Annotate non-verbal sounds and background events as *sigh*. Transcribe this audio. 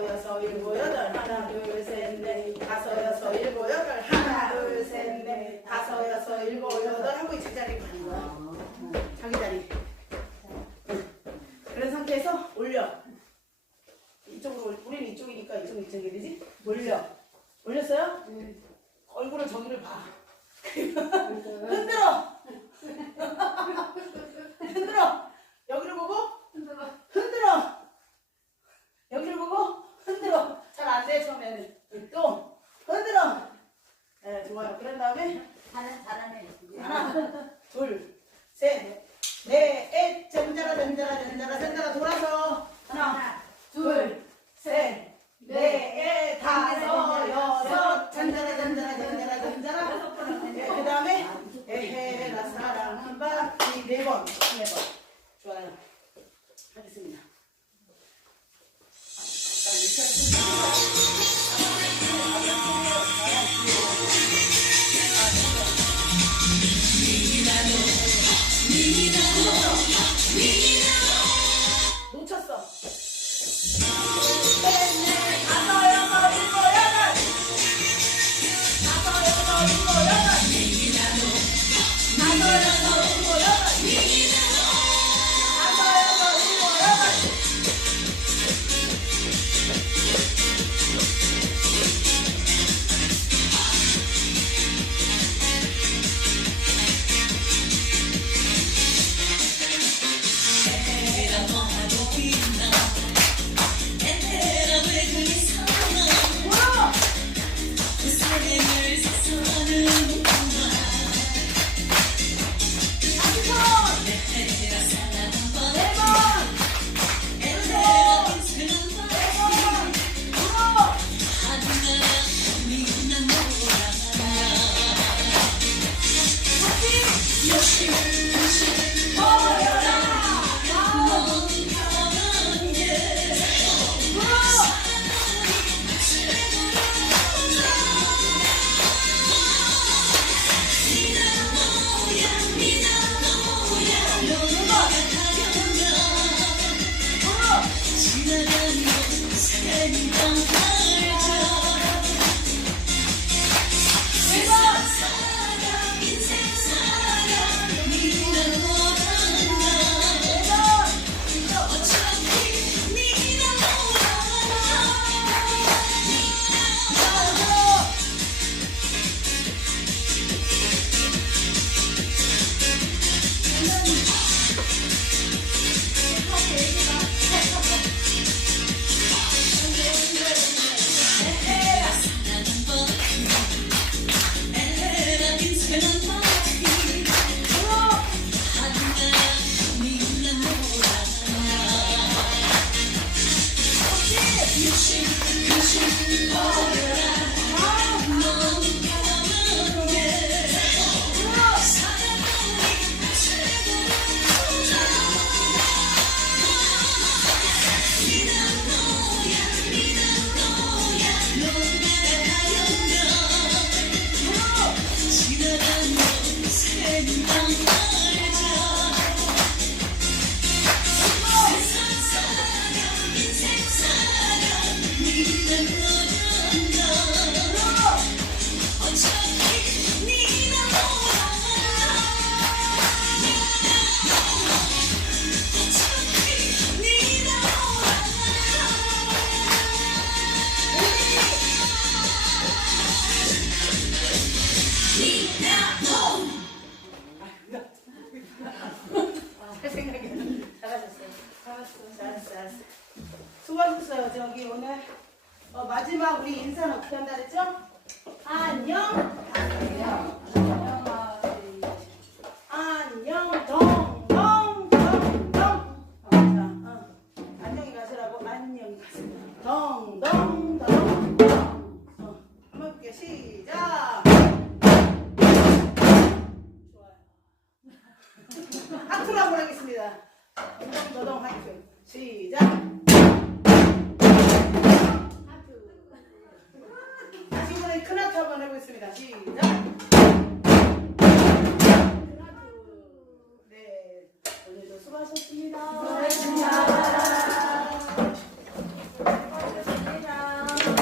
여섯 일곱 여덟 하나 둘 셋 넷. 다섯 여섯 일곱 여덟 하나 둘 셋 넷. 다섯 여섯 일곱 여덟 하고 이 제 자리. 가는 거야 자기 자리. 그런 상태에서 올려. 이쪽으로 올- 우리는 이쪽이니까 이쪽 이쪽이 되지? 올려. 올렸어요? 얼굴은 저기를 봐. 흔들어. 흔들어. 여기를 보고? 흔들어. 여기를 Yeah. baby. 수고하셨어요. 저기 오늘 어, 마지막 우리 인사는 어떻게 한다 그랬죠? 안녕. 안녕. 안녕. 덩덩덩덩. 어, 자, 어. 안녕히 가시라고 안녕히 가세요. 덩덩덩덩. 어, 한번 해볼게요. 시작. 좋아요. *laughs* 한번 하겠습니다. 동동동동 하이트. 시작. 해보겠습니다. 시작.